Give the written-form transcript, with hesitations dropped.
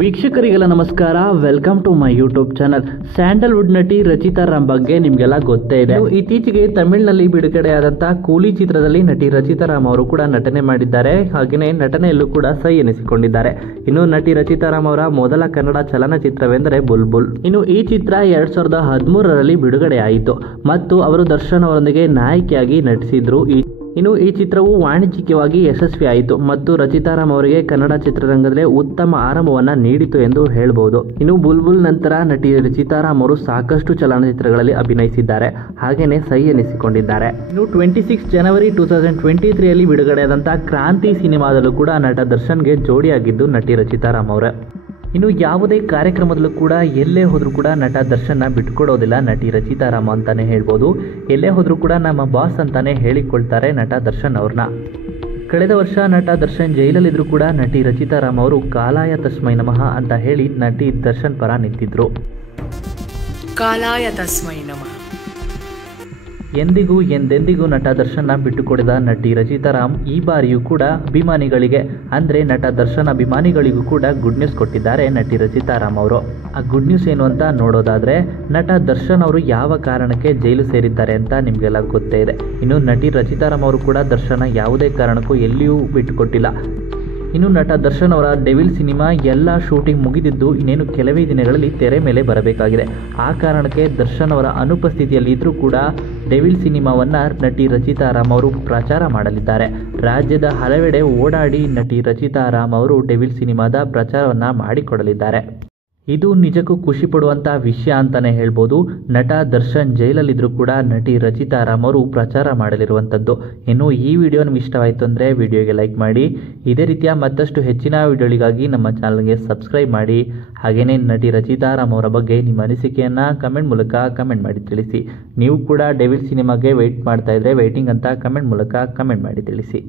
ವೀಕ್ಷಕರಿಗೆಲ್ಲ ನಮಸ್ಕಾರ. Welcome to my YouTube channel. Sandalwood ನಟಿ ರಚಿತಾ ರಾಮ್ ಬಗ್ಗೆ ನಿಮ್ಗೆಲ್ಲ ಗೊತ್ತೇ ಇದೆ. ಇತ್ತೀಚೆಗೆ ತಮಿಳಿನಲ್ಲಿ ಬಿಡುಗಡೆಯಾದಂತಹ ಕೂಲಿ ಚಿತ್ರದಲ್ಲಿ ನಟಿ ರಚಿತಾ ರಾಮ್ ಅವರು ಕೂಡ ನಟನೆ ಮಾಡಿದ್ದಾರೆ. ಹಾಗೆಯೇ ನಟನೆಯಲ್ಲೂ ಕೂಡ ಸೈ ಎನಿಸಿಕೊಂಡಿದ್ದಾರೆ. ಇನ್ನು ನಟಿ ರಚಿತಾ ರಾಮ್ ಅವರ ಮೊದಲ ಕನ್ನಡ ಚಲನಚಿತ್ರವೆಂದರೆ ಬುಲ್ಬುಲ್. ಇನ್ನು ಈ ಚಿತ್ರ 2013ರಲ್ಲಿ ಬಿಡುಗಡೆಯಾಯಿತು ಮತ್ತು ಅವರು ದರ್ಶನ್ ಅವರೊಂದಿಗೆ ನಾಯಕಿಯಾಗಿ ನಟಿಸಿದ್ರು. ಇನ್ನು ಈ ಚಿತ್ರವು ವಾಣಿಜ್ಯಿಕವಾಗಿ ಯಶಸ್ವಿಯಾಯಿತು ಮತ್ತು ರಚಿತಾ ರಾಮ್ ಅವರಿಗೆ ಕನ್ನಡ ಚಿತ್ರರಂಗದಲ್ಲಿ ಉತ್ತಮ ಆರಂಭವನ್ನ ನೀಡಿತು ಎಂದು ಹೇಳಬಹುದು. ಇನ್ನು ಬುಲ್ಬುಲ್ ನಂತರ ನಟಿ ರಚಿತಾ ರಾಮ್ ಅವರು ಸಾಕಷ್ಟು ಚಲನಚಿತ್ರಗಳಲ್ಲಿ ಅಭಿನಯಿಸಿದ್ದಾರೆ, ಹಾಗೇನೆ ಸೈ ಎನಿಸಿಕೊಂಡಿದ್ದಾರೆ. ಇನ್ನು 26 ಜನವರಿ 2023ರಲ್ಲಿ ಬಿಡುಗಡೆಯಾದಂತಹ ಕ್ರಾಂತಿ ಸಿನಿಮಾದಲ್ಲೂ ಕೂಡ ನಟ ದರ್ಶನ್ಗೆ ಜೋಡಿಯಾಗಿದ್ದು ನಟಿ ರಚಿತಾ ರಾಮ್ ಅವರೇ. ಇನ್ನು ಯಾವುದೇ ಕಾರ್ಯಕ್ರಮದಲ್ಲೂ ಕೂಡ ಎಲ್ಲೇ ಹೋದ್ರೂ ಕೂಡ ನಟ ದರ್ಶನ್ನ ಬಿಟ್ಕೊಡೋದಿಲ್ಲ ನಟಿ ರಚಿತಾ ರಾಮ್ ಅಂತಾನೆ ಹೇಳ್ಬೋದು. ಎಲ್ಲೇ ಹೋದ್ರೂ ಕೂಡ ನಮ್ಮ ಬಾಸ್ ಅಂತಾನೆ ಹೇಳಿಕೊಳ್ತಾರೆ ನಟ ದರ್ಶನ್ ಅವ್ರನ್ನ. ಕಳೆದ ವರ್ಷ ನಟ ದರ್ಶನ್ ಜೈಲಲ್ಲಿದ್ರು ಕೂಡ ನಟಿ ರಚಿತಾ ರಾಮ್ ಅವರು ಕಾಲಾಯ ತಸ್ಮೈ ನಮಃ ಅಂತ ಹೇಳಿ ನಟಿ ದರ್ಶನ್ ಪರ ನಿಂತಿದ್ರು. ಕಾಲಾಯ ತಸ್ಮೈ ನಮಃ. ಎಂದೆಂದಿಗೂ ನಟ ದರ್ಶನ್ನ ಬಿಟ್ಟುಕೊಡಿದ ನಟಿ ರಚಿತಾ ರಾಮ್ ಈ ಬಾರಿಯೂ ಕೂಡ ಅಭಿಮಾನಿಗಳಿಗೆ ಅಂದರೆ ನಟ ದರ್ಶನ್ ಅಭಿಮಾನಿಗಳಿಗೂ ಕೂಡ ಗುಡ್ ನ್ಯೂಸ್ ಕೊಟ್ಟಿದ್ದಾರೆ ನಟಿ ರಚಿತಾ ರಾಮ್ ಅವರು. ಆ ಗುಡ್ ನ್ಯೂಸ್ ಏನು ಅಂತ ನೋಡೋದಾದ್ರೆ, ನಟ ದರ್ಶನ್ ಅವರು ಯಾವ ಕಾರಣಕ್ಕೆ ಜೈಲು ಸೇರಿದ್ದಾರೆ ಅಂತ ನಿಮಗೆಲ್ಲ ಗೊತ್ತೇ ಇದೆ. ಇನ್ನು ನಟಿ ರಚಿತಾ ರಾಮ್ ಅವರು ಕೂಡ ದರ್ಶನ ಯಾವುದೇ ಕಾರಣಕ್ಕೂ ಎಲ್ಲಿಯೂ ಬಿಟ್ಟುಕೊಟ್ಟಿಲ್ಲ. ಇನ್ನು ನಟ ದರ್ಶನ್ ಅವರ ಡೆವಿಲ್ ಸಿನಿಮಾ ಎಲ್ಲ ಶೂಟಿಂಗ್ ಮುಗಿದಿದ್ದು ಇನ್ನೇನು ಕೆಲವೇ ದಿನಗಳಲ್ಲಿ ತೆರೆ ಮೇಲೆ ಬರಬೇಕಾಗಿದೆ. ಆ ಕಾರಣಕ್ಕೆ ದರ್ಶನ್ ಅವರ ಅನುಪಸ್ಥಿತಿಯಲ್ಲಿ ಇದ್ರೂ ಕೂಡ ಡೆವಿಲ್ ಸಿನಿಮಾವನ್ನ ನಟಿ ರಚಿತಾ ರಾಮ್ ಅವರು ಪ್ರಚಾರ ಮಾಡಲಿದ್ದಾರೆ. ರಾಜ್ಯದ ಹಲವೆಡೆ ಓಡಾಡಿ ನಟಿ ರಚಿತಾ ರಾಮ್ ಅವರು ಡೆವಿಲ್ ಸಿನಿಮಾದ ಪ್ರಚಾರವನ್ನ ಮಾಡಿಕೊಡಲಿದ್ದಾರೆ. ಇದು ನಿಜಕ್ಕೂ ಖುಷಿ ಪಡುವಂತಹ ವಿಷಯ ಅಂತಾನೆ ಹೇಳ್ಬೋದು. ನಟ ದರ್ಶನ್ ಜೈಲಲ್ಲಿದ್ದರೂ ಕೂಡ ನಟಿ ರಚಿತಾ ರಾಮ್ ಅವರು ಪ್ರಚಾರ ಮಾಡಲಿರುವಂಥದ್ದು. ಇನ್ನು ಈ ವಿಡಿಯೋ ನಿಮ್ಗೆ ಇಷ್ಟವಾಯಿತು ಅಂದರೆ ವಿಡಿಯೋಗೆ ಲೈಕ್ ಮಾಡಿ. ಇದೇ ರೀತಿಯ ಮತ್ತಷ್ಟು ಹೆಚ್ಚಿನ ವಿಡಿಯೋಗಳಿಗಾಗಿ ನಮ್ಮ ಚಾನಲ್ಗೆ ಸಬ್ಸ್ಕ್ರೈಬ್ ಮಾಡಿ. ಹಾಗೆಯೇ ನಟಿ ರಚಿತಾ ರಾಮ್ ಅವರ ಬಗ್ಗೆ ನಿಮ್ಮ ಅನಿಸಿಕೆಯನ್ನು ಕಮೆಂಟ್ ಮೂಲಕ ಕಮೆಂಟ್ ಮಾಡಿ ತಿಳಿಸಿ. ನೀವು ಕೂಡ ಡೆವಿಲ್ ಸಿನಿಮಾಗೆ ವೆಯ್ಟ್ ಮಾಡ್ತಾ ಇದ್ರೆ ವೆಯ್ಟಿಂಗ್ ಅಂತ ಕಮೆಂಟ್ ಮೂಲಕ ಕಮೆಂಟ್ ಮಾಡಿ ತಿಳಿಸಿ.